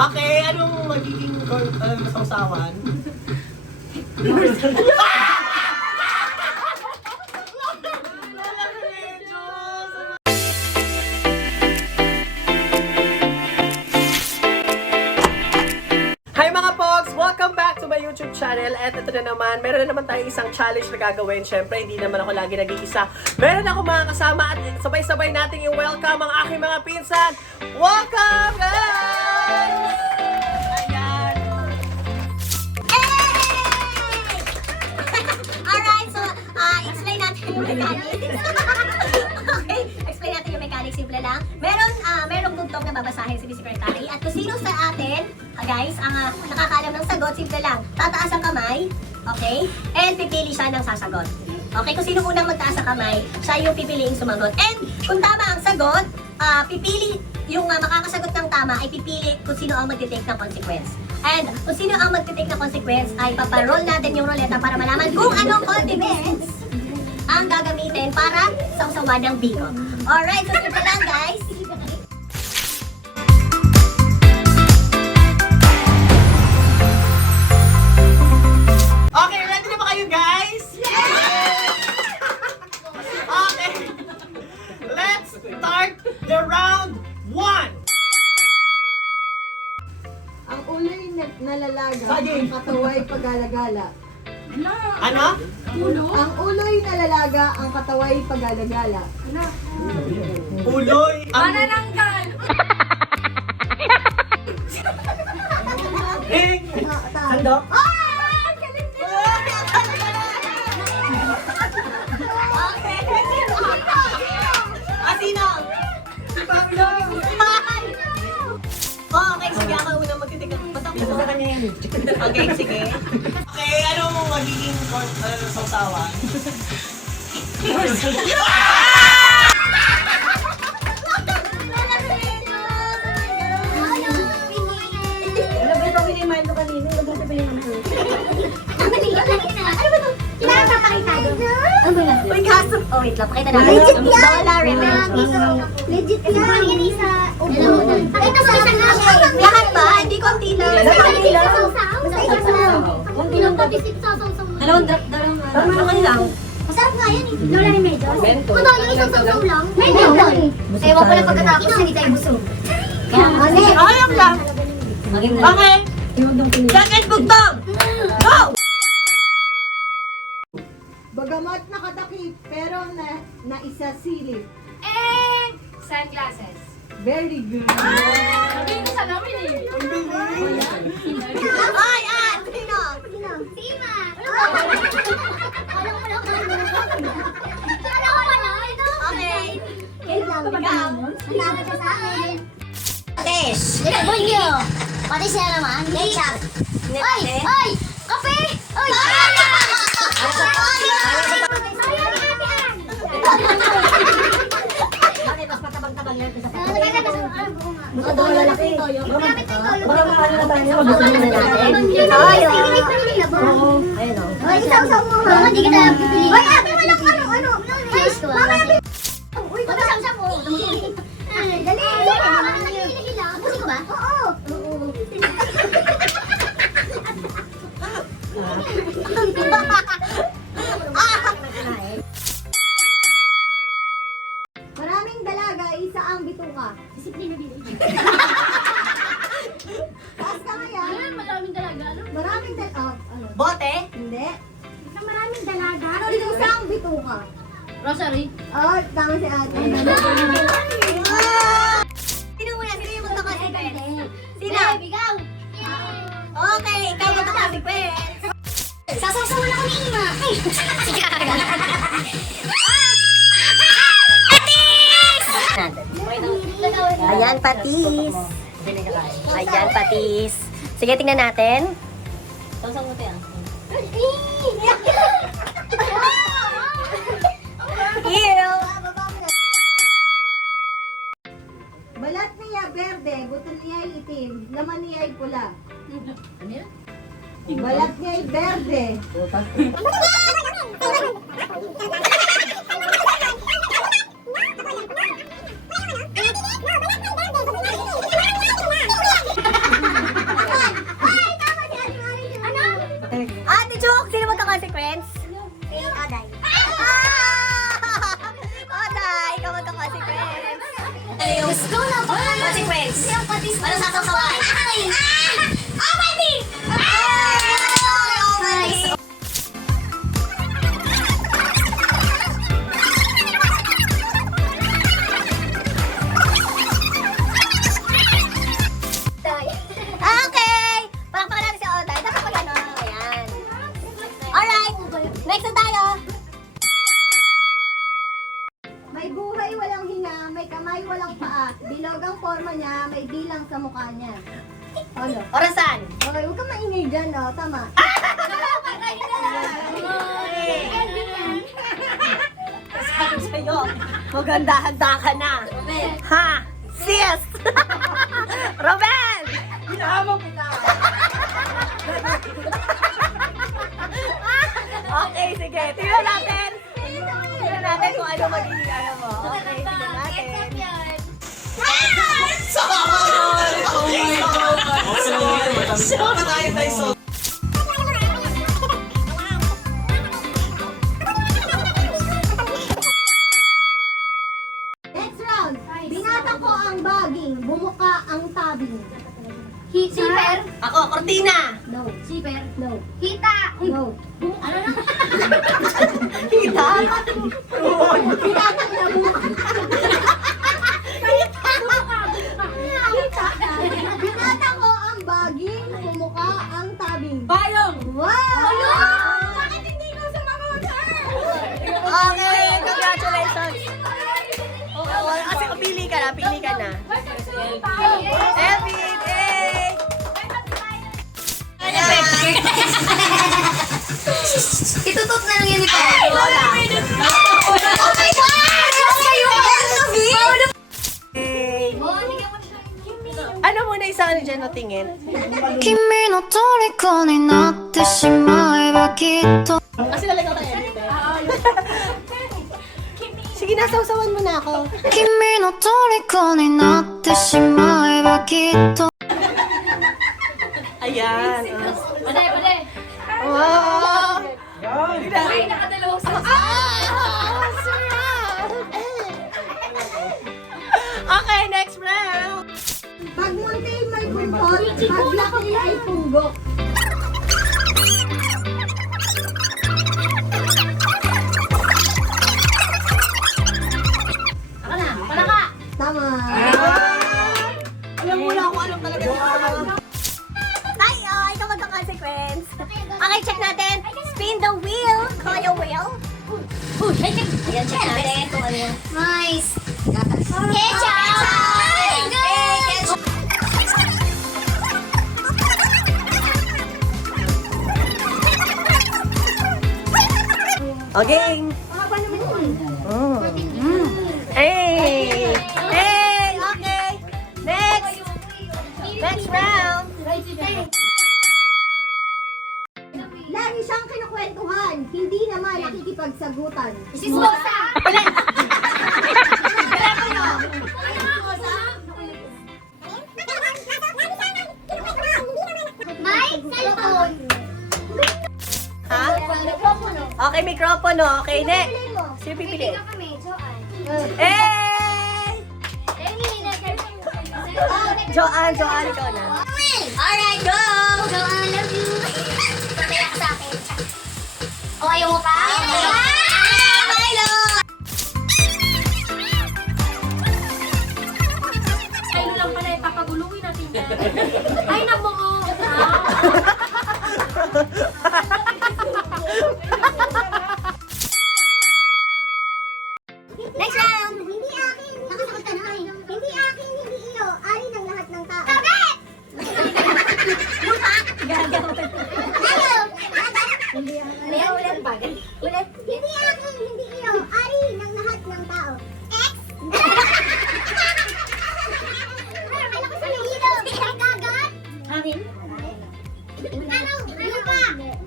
Okay, anong magiging sausawan? Hi mga Pogs! Welcome back to my YouTube channel. At ito na naman, meron na naman tayong isang challenge na gagawin. Siyempre, hindi naman ako lagi nag-iisa. Meron ako mga kasama at sabay-sabay nating i-welcome ang aking mga pinsan. Welcome, guys! Ayan. Alright, so, explain natin yung mechanics. Okay, explain natin yung mechanics. Simple lang. Merong tugtog na babasahin si Secretary. At kung sino sa atin, guys, ang nakakaalam ng sagot, simple lang. Tataas ang kamay, okay? And pipili siya ng sasagot. Okay, kung sino unang magtaas ang kamay, siya yung pipiliing sumagot. And kung tama ang sagot, pipili yung makakasagot ng tama ay pipili kung sino ang magtitake ng consequence. And kung sino ang magtitake ng consequence ay paparol natin yung ruleta para malaman kung anong condiments ang gagamitin para sa usawan ng bigo. Alright, so simple lang guys. Okay, ready na ba kayo guys? Okay. Let's start the round 1. Ang ulo'y nalalaga, ang katawa'y pag-alagala. Ano? Ang ulo'y nalalaga, ang katawa'y pag-alagala. Uloy. Manananggal! Sandok? Sino? Si Pablo! Okay, sige ako unang magtitig ng patok. Okay, sige. Okay, anong magiging sausawan? Uy, kaso. Oh, wait lang. Pakita natin. Legit yan! Dollar remember. Legit yan! Yan isa. Pakita mo isang Lahat ba? Hindi konti lang. Basta isang sasaw. Kung ilang tabisit sa sasaw mo. Dalawang lang. Masarap nga yan eh. Lola ni Medyo. Kung daw yung isang sasaw lang. Medyo. Ewan ko lang pagkatapos hindi tayo busog. Ayok lang. Okay. Second bugtong. Go! Bagamat nakatakip, pero naisasilip. And sunglasses. Very good. Sabihin ko sa namin eh. Ay, sino? Si Ima. Alam ko lang. Okay. Wait lang. Ikaw. Natawag siya sa akin. Tesh. Bulyo. Pati siya naman. Ketchup. Oy! Oy! Kape! Oy! Bakit mas matabang-tabang yan sa Isaw-saw mo ha. Hindi ka na pipili. Uy, ate, walang ano. Uy, pag-isaw-saw mo. Dali. Pusin ko ba? Oo. Maraming dalaga, isa ang bituka. Disiplina din. Taas ka ngayon. Maraming dalaga. Maraming dalaga. Ano? Bote? Hindi. Maraming dalaga. Isa ang bituka. Rosary. Oh, tama si ate. Sino muna? Sino yung magkakasikwes? Sino? Ikaw. Okay, ikaw magkakasikwes. Sasasawa na ko ni Ima. Ayan, patis. Ayan, patis. Sige, tingnan natin. Ew! Balat niya berde, buto niya ay itim, laman niya ay pula. Balat niya ay berde. consequence? Si Oday. Oday, ikaw magka-consequence. Let's go na ba? Consequence. Ano sasasawan? Oh, my team! Nice. Okay! Palakpakan natin si Oday. Dapat pag ano, ayan. Alright, next na tayo. May buhay walang hinga, may kamay walang paa. Bilog ang forma niya, may bilang sa mukha niya. Ano? Orasan. Okay, huwag ka maingay dyan, no? Tama. Sabi sa'yo, maganda-handa ka na. Ha? Sis! Robel! Hinahamon kita! Okay, sige. Tingnan natin. Tingnan natin kung ano magiging ano mo. Okay, tingnan natin. Next round. Binata ko ang baging, bumuka ang tabing. Zipper? Ako, Cortina. No. Zipper? No. Hita? No. Ano na? Kita. Binata na bumuka. Binata ko ang baging, bumuka ang tabing. Bayong! Wow! Bakit hindi ko sa mga Okay, congratulations. Kasi pili ka na, pili ka na. Elvin, eh! Itutot na lang yun ito. Lola. Oh my God! Mas kayo! Eh, Oh, hindi mo siya. ano muna isa ka dyan na tingin? 君の虜になってしまえばきっと Kasi talaga tayo edit eh. Sige na, sausawan mo na ako. 君の虜になってしまえばきっと Ayan. Pade, pade. Wow! Ay, nakadalawang sa... Okay, next round. Pag munti may buntot, pag laki ay punggok. Ako na. Palaka. Tama. Alam mo na kung anong talaga Ay, ikaw magka-consequence. Okay, check natin. Spin the wheel. Call your wheel. Ayan, check natin kung ano yan. Nice. Ketchup! Okay. Hey! Hey! Okay! Next! Next round! Lagi siyang kinukwentuhan, hindi naman nakikipagsagutan. Sismosa. May cellphone. Ha? Mikropono. Okay, mikropono. Okay, next. Pili mo. Sino pipili? Pili ka kami, Joanne. Hey! Joanne, ikaw na. Alright, go! Joanne, love you. Pamaya ka sa akin. O, ayaw mo pa? Milo! Ay, lang pala, papaguluhin natin yan. Ay, nabuo. Next round! Hindi akin. Nakasagot ka na. Hindi akin, hindi iyo. Ari ng lahat ng tao. Correct! Ayaw! Ulit pa. Ulit. Hindi akin, hindi iyo. Ari ng lahat ng tao. X? Ano ko sa nahilo? Dagat? Hangin? Ano? Lupa?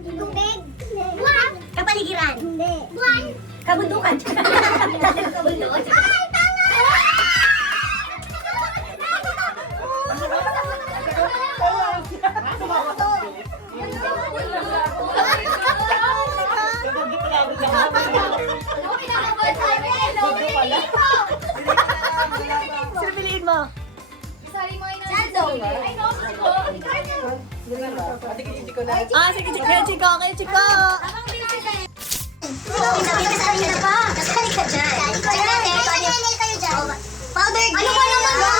Tubig? Buwan? Kapaligiran. Hindi. Buwan? Kabundukan. Kabundukan? Ay, tama! Ate Chico na. Ah, sige, Chico. Okay, Chico. Kasali ka pa. Kasali ka dyan. Kayo dyan. Powder green. Ano ba naman ba?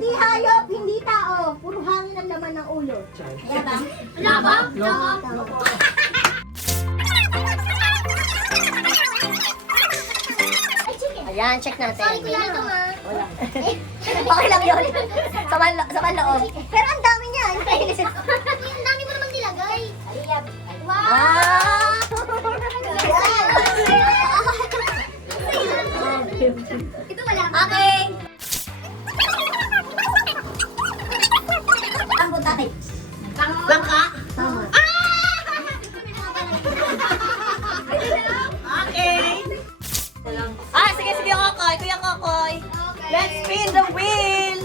Hindi hayop, hindi tao. Puro hangin ang laman ng ulo. Diba? Labang? Tama. Ayan, check natin. Sorry, kuya, ito ha. Okay lang yun. Saman loob. Pero ang dami niyan. Ang dami mo namang nilagay. Wow! Ah! Ito wala. Okay. Ang butake. Langka. Tama. Okay. Ah, sige, Kokoy. Kuya Kokoy. Let's spin the wheel.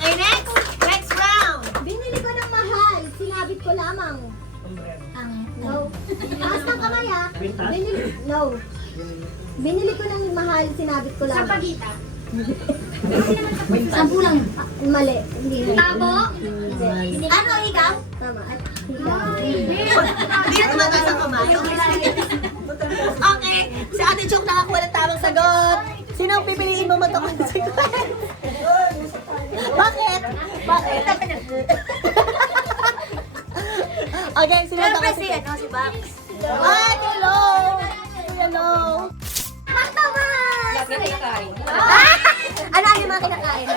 Okay, next round. Binili ko ng mahal, sinabit ko lamang. No. Taas ng kamay ha. No. Binili ko ng mahal, sinabit ko lamang. Pagita. Sampu lang. Mali. Hindi. Tabo? Hindi. Ano, ikaw? Tama. Hindi na tumataas ang kamay. Okay. Si Ate Chok nakakuha ng tamang sagot. Sino ang pipiliin mo matukoy sa sagot? Bakit? Okay, sino ang Siyempre tamang sagot? si Bax. Ay, hello! Hello! Ano yung mga kinakain mo?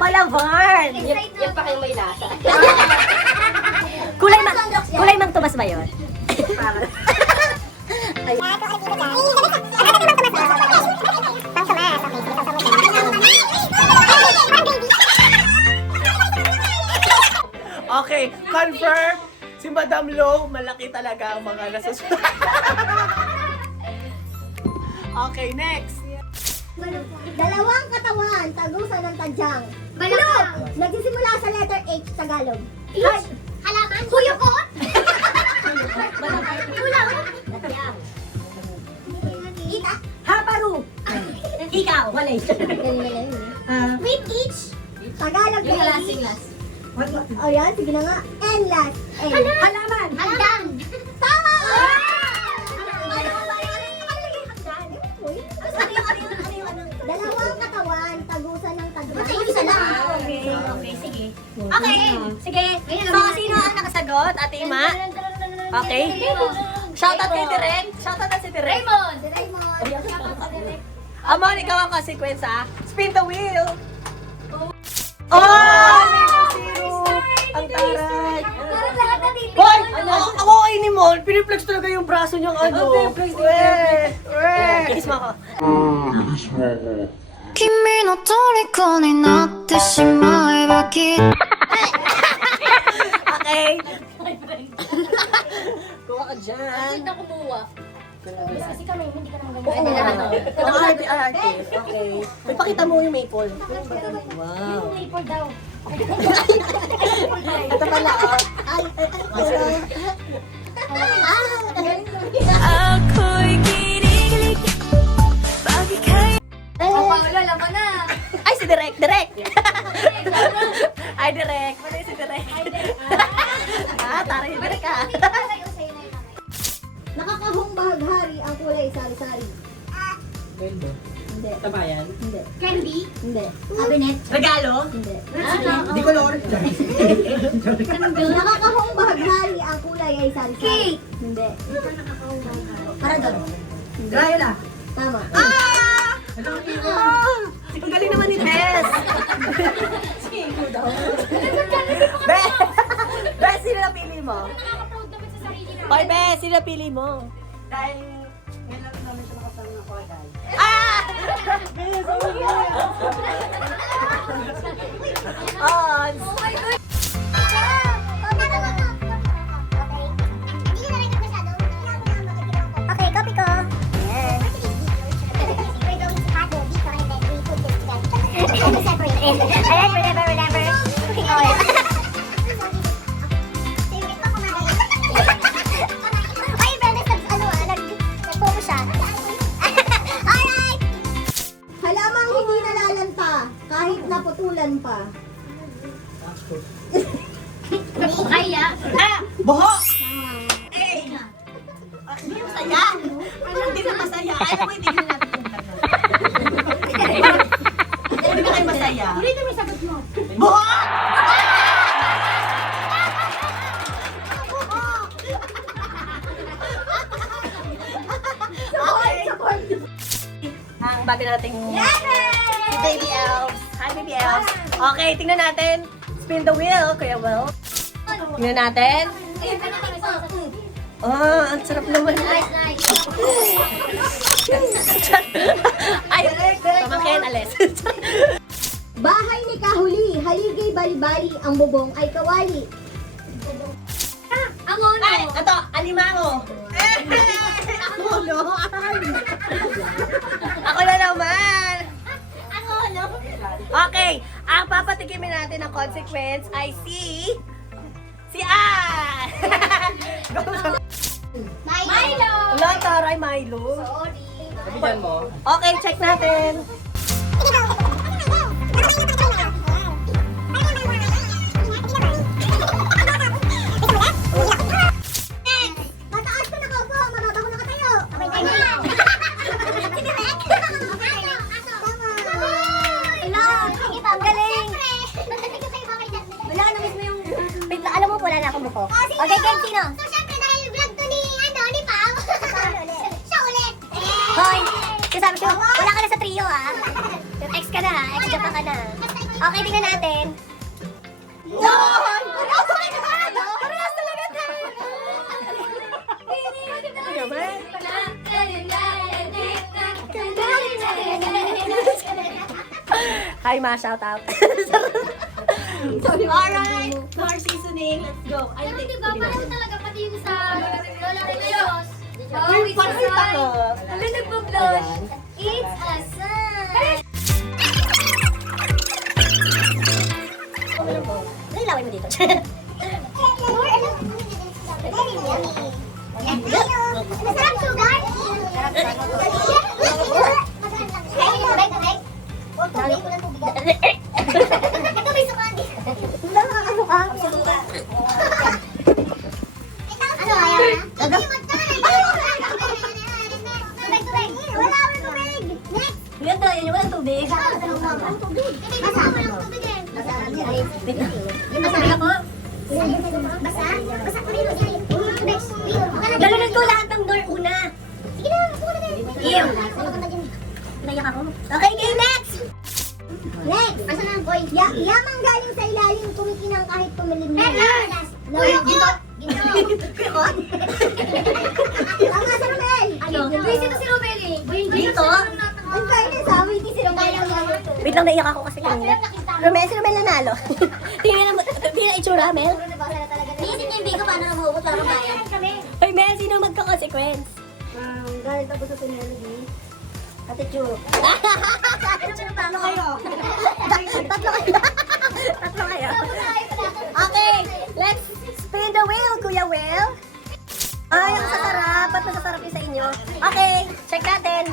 Palavarn! Yan pa kayo may lasa. Kulay mang tumas ba yun? Okay, confirm. Si Madam Lo, malaki talaga ang mga nasusunod. Okay, next. Dalawang katawan, tagusan ng tadyang. Balak. Nagsisimula sa letter H, Tagalog. Peach. Halaman. Kuyukot. Kulang. Kita. Habaru! Ikaw, Malay. With each. Tagalog Yung na lasting last. O yan, sige na nga. And last. N. Halaman! Hagdan. Tama! Dalawang katawan, tagusan ng tadyang. Ay, isa lang. Okay, sige. Okay, sige. So, sino ang nakasagot? Ate Ima? Okay. Shoutout kay Direk. Shoutout na si Direk. Raymond! Si Raymond. Amon, ikaw ang consequence ha. Spin the wheel. Oh! Ang taray. Parang lahat na dito. Hoy! Ako kay ni Mon, piniplex talaga yung braso niyang ano. Kinis mo ako. 君の虜になってしまえばきっと Okay. Kuha ka dyan. Na kumuha. Kasi kami, hindi ka naman Oo nga. Ang arte. Okay. May pakita mo yung maple. Wow. Maple daw. Ito pala. ako'y kinikilig bakit kaya Paulo, alam mo na. Ay, si Direk. Ay, Direk. Pwede si Direk. Taray si Direk ah. Nakakahong bahaghari ang kulay sari-sari. Bendo. Hindi. Tabayan. Hindi. Candy. Hindi. Abinet. Regalo. Hindi. Di color. Nakakahong bahaghari ang kulay ay sari-sari. Cake. Hindi. Para doon. Grayola. Tama. Ang galing naman ni Bes. Bes, sino na pili mo? Nakaka-proud naman sa sarili namin. Okay, Bes, sino na pili mo? Dahil ngayon lang namin siya nakasama ng koday. Ah! Bes, oh my God. Kaya. Buho! Eh! Hindi masaya. Hindi na masaya. Ayaw mo, hindi na natin Hindi na kayo masaya. Ulitin mo yung sagot mo. Buho! Ang bago nating si Baby Elves. Hi, Baby Elves. Okay, tingnan natin. Spin the wheel, Kuya Will. Tingnan natin. Oh, ang sarap naman. Nice, nice. Ay, pamakin, alis. Bahay ni Kahuli, haligay bali-bali, ang bubong ay kawali. Ang uno. Ay, ito, alimango. Ako, no? Ako na naman. Ang uno. Okay, ang papatikimin natin ng consequence ay si Ann! Milo. Wala, taray, Milo. Sorry. Okay, check natin. Mataas ka nakaupo, mababa ko nakatayo. Sabay tayo na. Ang galing! Wala na mismo yung... Wait lang, alam mo, wala na akong buko. Okay, Ken, sino? So, syempre, dahil vlog to ni Pao. Siya ulit. Hoy! Sabi ko, wala ka na sa trio ah. Ex ka na ha, ex-japa ka na. Okay, tingnan natin. Yun! Parehas talaga tayo! Hi, Ma, shout out. Alright, more seasoning. Let's go. Ay, Pero hindi, di ba, hindi pareho natin. talaga pati yung sa Lola Remedios. Uy, parang kita ko. Ano nagpa-blush? It's a sign. Ano yung laway mo dito? Masarap sugar. Ito may sukaan dito. Ano kaya? Wala akong tubig. Next. Yun to, yun walang tubig. Walang tubig. Walang tubig rin. Masarap ako. Basa? Basa ko rin. Next. Galunod ko lahat ng door una. Sige na, buko na rin. Ew. Naiyak ako. Okay, game next. Next! Asan na ang boy? Yamang galing sa ilalim, kumikinang kahit pumilim na. Meron! Uy, ginto! Ginto! Tama sa Romel! Ano? Boy, sino si Romel eh? Boy, Ginto? Ang fairness ha, wait si Romel ang galing. Wait lang, naiyak ako kasi kanina. Romel, si Romel nanalo. Tingnan mo, tingnan na itsura, Mel. Iisip niya yung bigo paano nabuhubot lang ang bayan. Hoy, Mel, sino magka-consequence? Galing tapos sa Penelope. Ate Chu. Tatlo kayo. Tatlo kayo. Tatlo kayo. Okay, let's spin the wheel, Kuya Will. Ay, ang sasarap. Ba't masasarap yun sa inyo? Okay, check natin.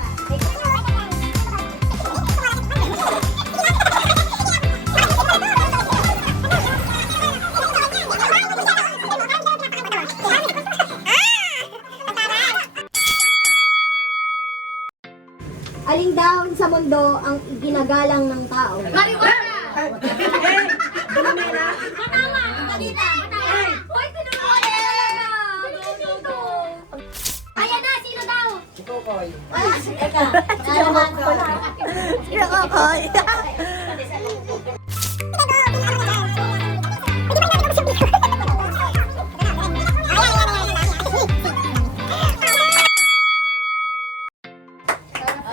Aling dahon sa mundo ang iginagalang ng tao. Marijuana! Dumamina. Matama! Balita! Hoy, tinulungan niya talaga! Go! Ayan na, sino daw? Sino ko, Koy?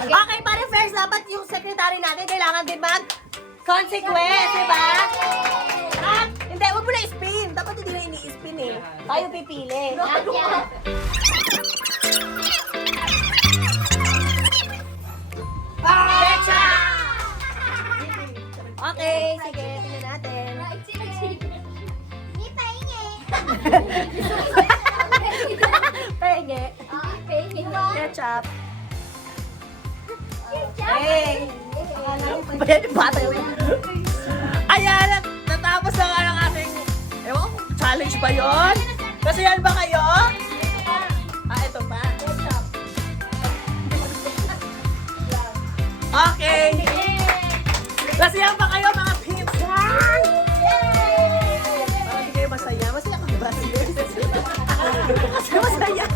Okay, pare first, dapat yung secretary natin kailangan din mag-consequence, di ba? At, hindi, huwag mo na i-spin. Dapat hindi na ini-spin eh. Tayo pipili. Betcha! Okay, sige, tingnan natin. Hindi pahingi. Penge. Pahingi. Ketchup. Hey! Bayan yung bata yun. Ayan, natapos na nga ng ba yun? Masayahan ba kayo? Ito pa. Okay. Masayahan ba kayo mga pinsan? Parang di kayo masaya. Masaya ka ba? Kasi masaya.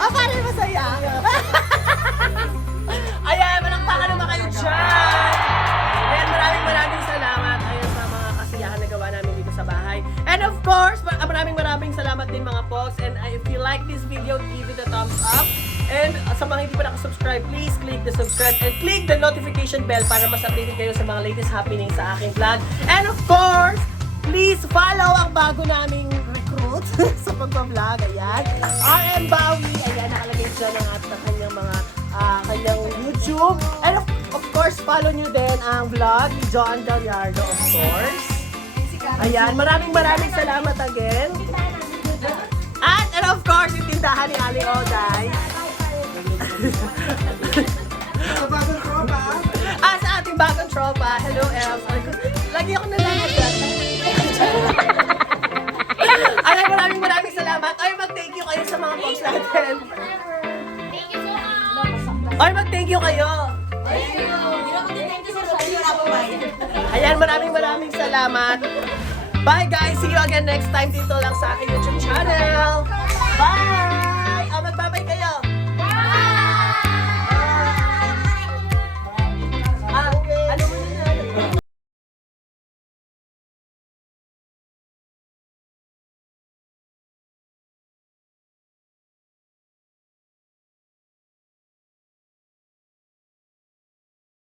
Parang masaya. Ayan, malakpakan naman kayo dyan. Ayan, maraming salamat. Ayan sa mga kasiyahan na gawa namin dito sa bahay. And of course, maraming salamat din mga folks. And if you like this video, give it a thumbs up. And sa mga hindi pa nakasubscribe, please click the subscribe and click the notification bell para mas updated kayo sa mga latest happenings sa aking vlog. And of course, please follow ang bago naming recruit sa pagpa-vlog. Ayan. RM Bawi. Ayan, nakalagay dyan ang kanyang mga kanyang YouTube. And of course, follow nyo din ang vlog ni John Gallardo, of course. Ayan, maraming salamat again. And of course, yung tindahan ni Ali Oday. Sa ating bagong tropa. Hello, Elf. Lagi ako nalalagat. Ay, maraming salamat. Ay, mag-thank you kayo sa mga posts natin. Thank you so much. Ay, mag-thank you kayo. Ayan, maraming salamat. Bye guys! See you again next time dito lang sa aking YouTube channel.